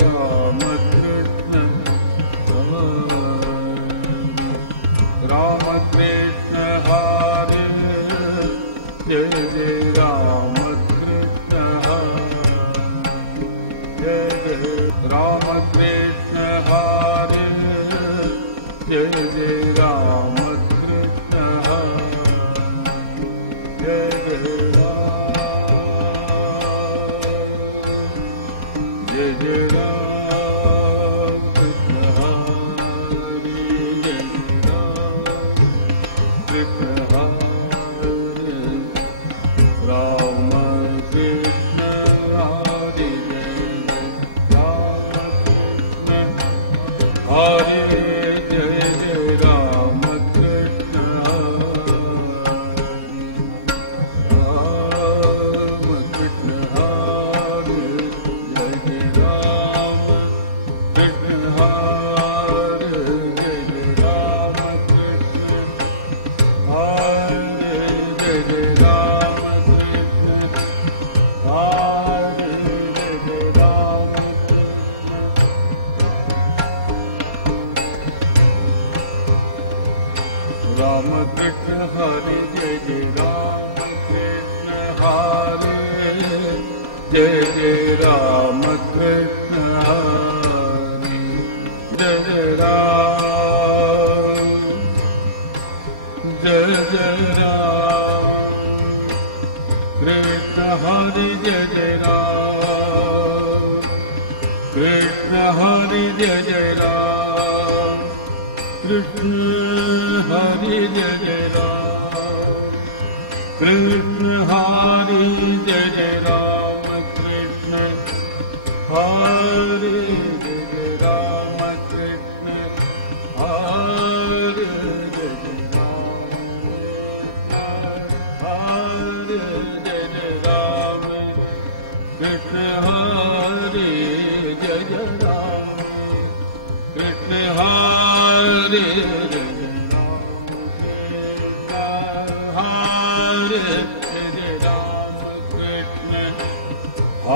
Ram Krishna Ram Krishna Hare Jai Jai Ram Krishna Jai Jai Ram Krishna Hare Jai Jai Ram Krishna Jai Jai Jai Jai Ram Krishna Hare Jai Ram Krishna Hare Ram Krishna Hare Jai Jai Ram Krishna Ram Krishna Hare Jai Jai Ram Krishna Hare Jai Jai Ram Krishna Hare Jai Jai Ram Krishna Hare Jai Jai Ram Ram Krishna Hare Jai Jai Ram Krishna Hare Jai Jai Ram Krishna Hare Jai Jai Ram Jai Jai Ram Krishna Hare Jai Jai Ram Krishna Hare Jai Jai Ram Krishna Hare Jai Jai Ram Krishna Hare Jai Jai Ram Krishna Hare Jai Jai Ram Krishna Hare Jai Jai Ram Hare Jai Jai Ram Krishna Hare Jai Jai Ram Krishna Hare Jai Jai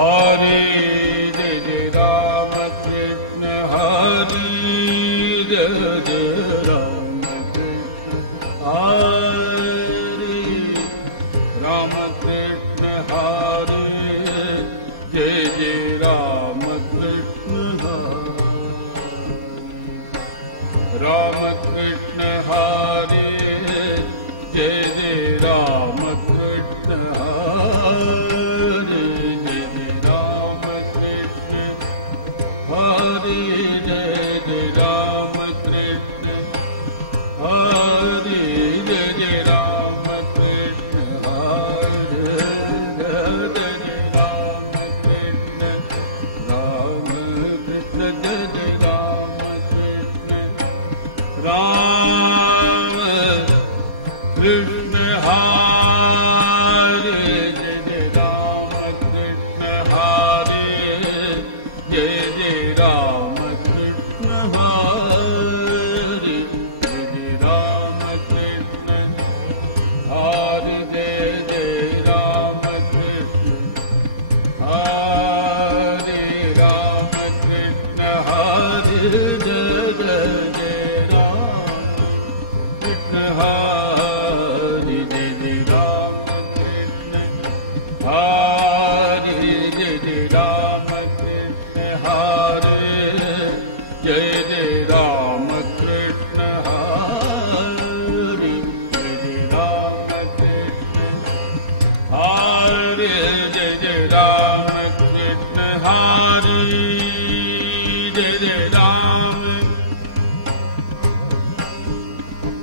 Hare Jai Jai Ram Krishna Hare Jai Jai Ram Krishna Hare Ram Krishna Hare Jai Jai Ram Krishna Hare Ram Krishna Hare Jai Jai Ram Krishna Hare Hare Jai Jai Ram Krishna Hare Jai Jai Ram Krishna Hare Jai Jai Ram Krishna Ram Krishna Jai Jai Ram Krishna Ram Krishna Hare Jai Jai Ram Krishna Hare Jai Jai Ram Krishna Hare Jai Jai Ram Krishna Hare Jai Jai Ram Krishna Hare Ram Krishna Hare Jai Jai Ram Krishna Hare Jai Jai Ram Krishna Hare Jai Jai Ram Krishna Hare Jai Jai Ram Krishna Hare Jai Jai Ram Krishna Hare Jai Jai Ram Krishna Hare Jai Jai Ram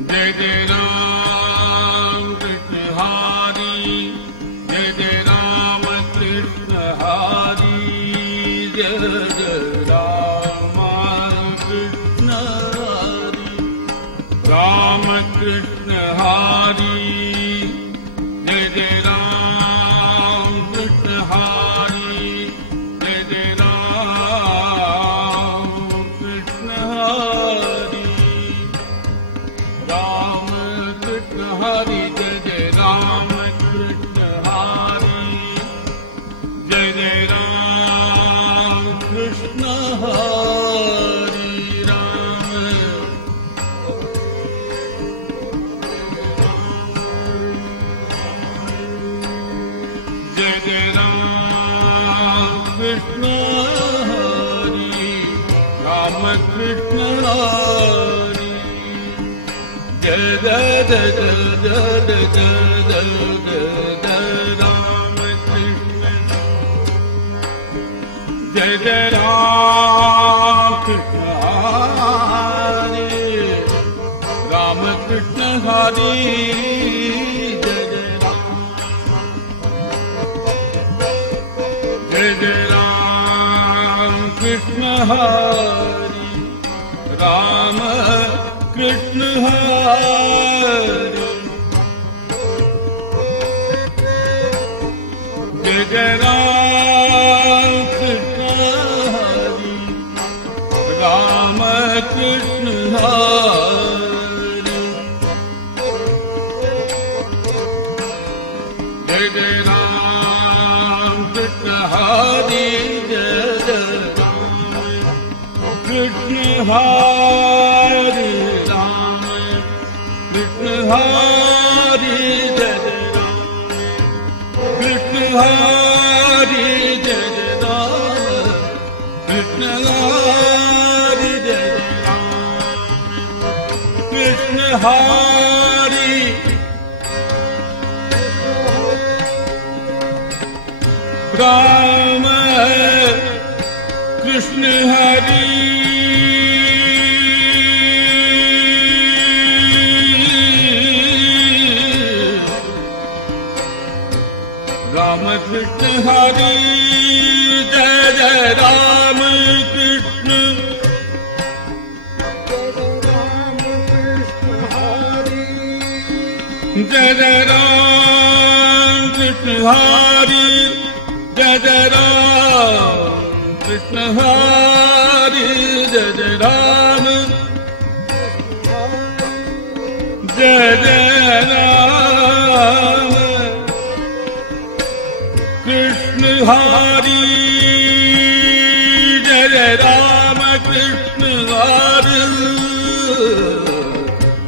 Jai Jai Ram Krishna Hare Jai Jai Ram Krishna Hare Jai Jai Ram Krishna Hare Ram Krishna Hare Jai Jai Ram Krishna Hare Jai Jai Ram Krishna Hare Ram Krishna Hare Jai Jai Ram Krishna Hare Jai Jai Ram Krishna Hare Rama, Jai Jai Ram Krishna Hare, Rama Krishna Hare, Jai Jai Jai Jai Jai Jai Ram Krishna, Jai Jai Ram Krishna Hare, Rama Krishna Hare, Jai Jai Ram Krishna Hare, Rama Krishna Hare, Jai Jai Ram Krishna Hare, Rama Krishna Hare, Jai Jai Ram Krishna Hare, Krishna Hare Rama, Krishna Hare Rama, Krishna Hare Rama, Krishna Hare Rama, Krishna Hare Rama, Krishna Hare Rama Krishna Hare, Jai Jai Ram Krishna, Jai Jai Ram Krishna Hare, Jai Jai Ram Krishna Hare, Jai Jai Ram, Jai Jai Ram Krishna Hare, Jai Jai Ram Krishna Hare,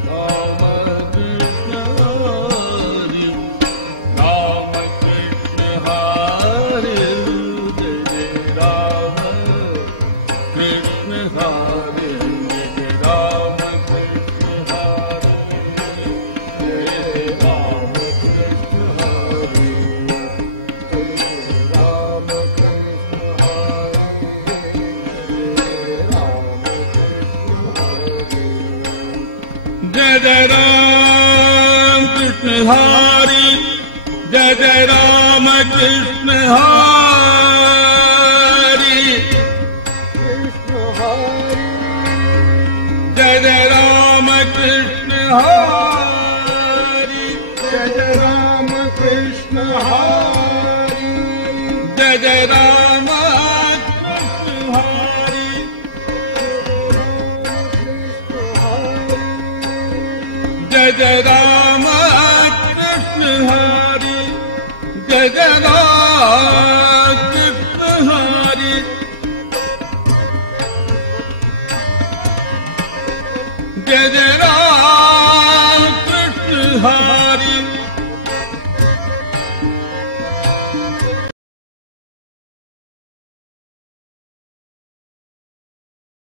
Rama Krishna Hare, Rama Krishna Hare, Jai Jai Rama Krishna Hare, Jai Rama Krishna Hare, Jai Rama Krishna Hare. Jai Jai Ram Krishna Hare, Jai Jai Rama Krishna Hare, Jai Jai Rama Krishna Hare, Jai Jai Rama Krishna Hare, Jai Jai Rama Krishna Hare, Jai Jai Rama Krishna Hare, Jai Jai Rama Krishna Hare, Jai Jai Rama Krishna Hare,